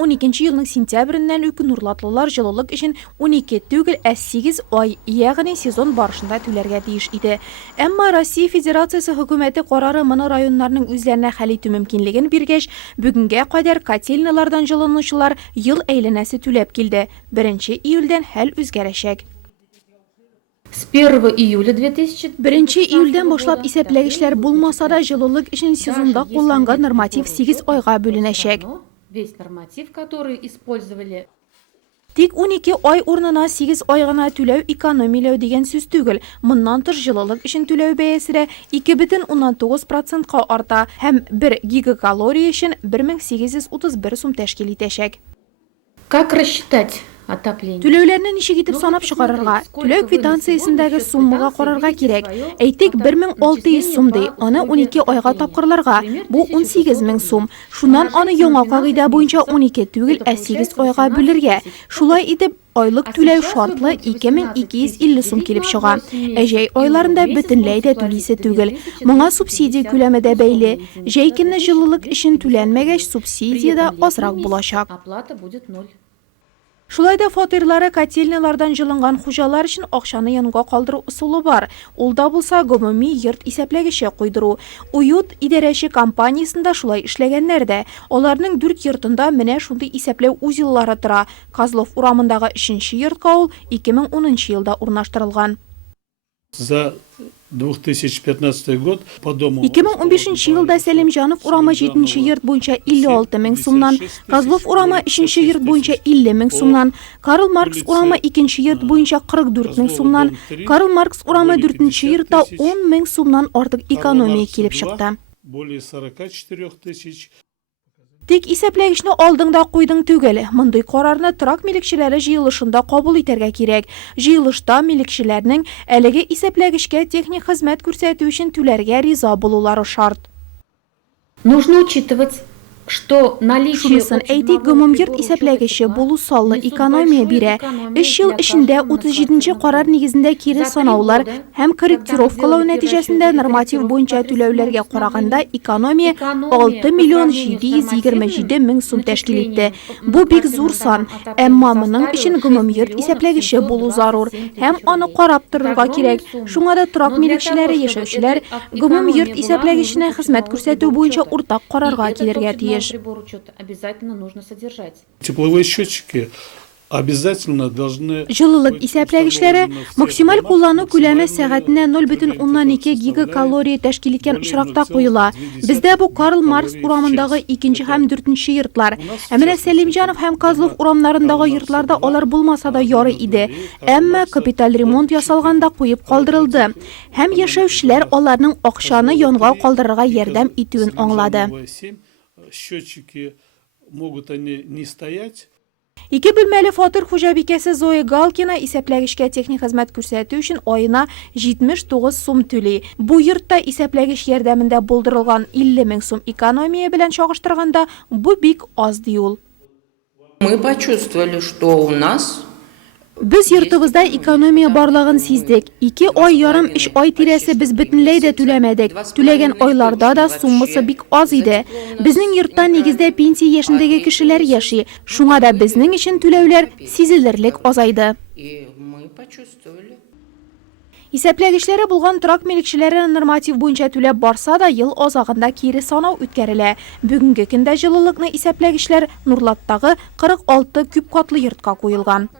2012 yılның сентябреннән үк Нурлатлылар җылылык өчен 12 түгел, 8 ай, ягъни сезон барышында түләргә тиеш иде. Әмма Россия Федерациясе хөкүмәте карары моны районнарның үзләренә хәл итү мөмкинлеген биргәч, бүгенгә кадәр котельнялардан җылынучылар ел әйләнәсе түләп килде. 1 июльдән хәл үзгәрәчәк. С 1 июля 2000 1 июльдән башлап исәпләгечләр булмаса да җылылык өчен сезонда кулланган норматив 8 айга бүленәчәк. Весь норматив, который использовали. Тик 12 ай урынына 8 ай гына түләү экономияләү дигән сүз түгел. Моннан тыш җылылык өчен түләү бәясе 2,19%-ка арта һәм 1 гигакалория өчен 1831 сум тәшкил итәчәк. Как рассчитать отопление? Түләүләрне ничек итеп санап чыгарырга? Түләү квитанциясендәге суммага карарга кирәк. Әйтик, 1600 сум ди, аны 12 айга тапкырларга. Бу 18000 сум. Шуннан аны яңа кагыйдә буенча 12 түгел, 8 айга бүлергә. Шулай итеп, айлык түләү шартлы 2250 сум килеп чыга. Җәй айларында бөтенләй дә түлисе түгел. Моңа субсидия күләме дә бәйле. Җәй көнне җылылык өчен түләнмәгәч, субсидия да азрак булачак. Оплата будет 0. Шулай да фатирлары котельнялардан җылынган хуҗалар өчен акчаны янга калдыру усулы бар. Ул да булса гомуми йорт исәпләгече куйдыру. Уют идарәче компаниясендә шулай эшләгәннәр дә. Аларның 4 йортында менә шундый исәпләү узиллары тора. Козлов урамындагы 3нче йортка ул 2010 елда урнаштырылган. За 2015 год по дому 2015 елда Сәлимҗанов урамы 7нче йорт буенча 56 мең сумнан, Козлов урамы 3нче йорт буенча 50 мең сумнан, Карл Маркс урамы 2нче йорт буенча 44 мең сумнан, Карл Маркс урамы 4нче йортта 10 мең сумнан артык экономия килеп чыкты. более 44 тысяч. Тик исәпләгечне алдыңда куйдың түгел. Мондый карарны торак милекчеләре җыелышында кабул итәргә кирәк. Җыелышта милекчеләрнең әлеге исәпләгечкә техник хезмәт күрсәтү өчен түләргә риза булулары шарт. Нужно учитывать, что наличие Шунысын әйтик, гомумйорт исәпләгече булу саллы экономия бирә. 3 ел эчендә 37нче карар нигезендә кире санаулар һәм корректировкалау нәтиҗәсендә норматив буенча түләүләргә караганда экономия 6 миллион 727 мең сум тәшкил итте. Бу бик зур сан, әмма моның өчен гомумйорт исәпләгече булу зарур һәм аны карап торырга кирәк. Шуңа да торак милекчеләре яшәүчеләр гомумйорт исәпләгеченә хезмәт күрсәтү буенча уртак карарга килергә тиеш. Прибор учета обязательно нужно содержать. Тепловые счетчики обязательно должны Җылылык исәпләгечләре максималь куллану күләме сәгатенә 0,12 гигакалория тәшкил иткән очракта куела. Бездә бу Карл Маркс урамындагы 2нче һәм 4нче йортлар. Ә менә Сәлимҗанов һәм Козлов урамнарындагы йортларда алар булмаса да ярый иде. Әмма капиталь ремонт ясалганда куеп калдырылды. Һәм яшәүчеләр аларның акчаны янга калдырырга ярдәм итүен аңлады. Счетчики могут они не стоять. 2 бүлмәле фатир хуҗабикәсе Зоя Галкина исәпләгечкә техник хезмәт күрсәтү өчен аена 79 сум түли. Бу йортта исәпләгеч ярдәмендә булдырылган 50 мең сум экономия белән чагыштырганда бу бик аз ди ул. Мы почувствовали, что у нас Без йортыбызда экономия барлыгын сиздек. 2 ай ярым 3 ай тирәсе без бөтенләй дә түләмәдек. Түләгән айларда да суммасы бик аз иде. Безнең йортта нигездә пенсия яшендәге кешеләр яши. Шуңа да безнең өчен түләүләр сизелерлек азайды. и мы почувствовали. Исәпләгечләре булган торак милекчеләре норматив буенча түләп барса да ел азагында кире санау үткәрелә. Бүгенге көндә җылылыкны исәпләгечләр Нурлаттагы 46 күп катлы йортка куелган.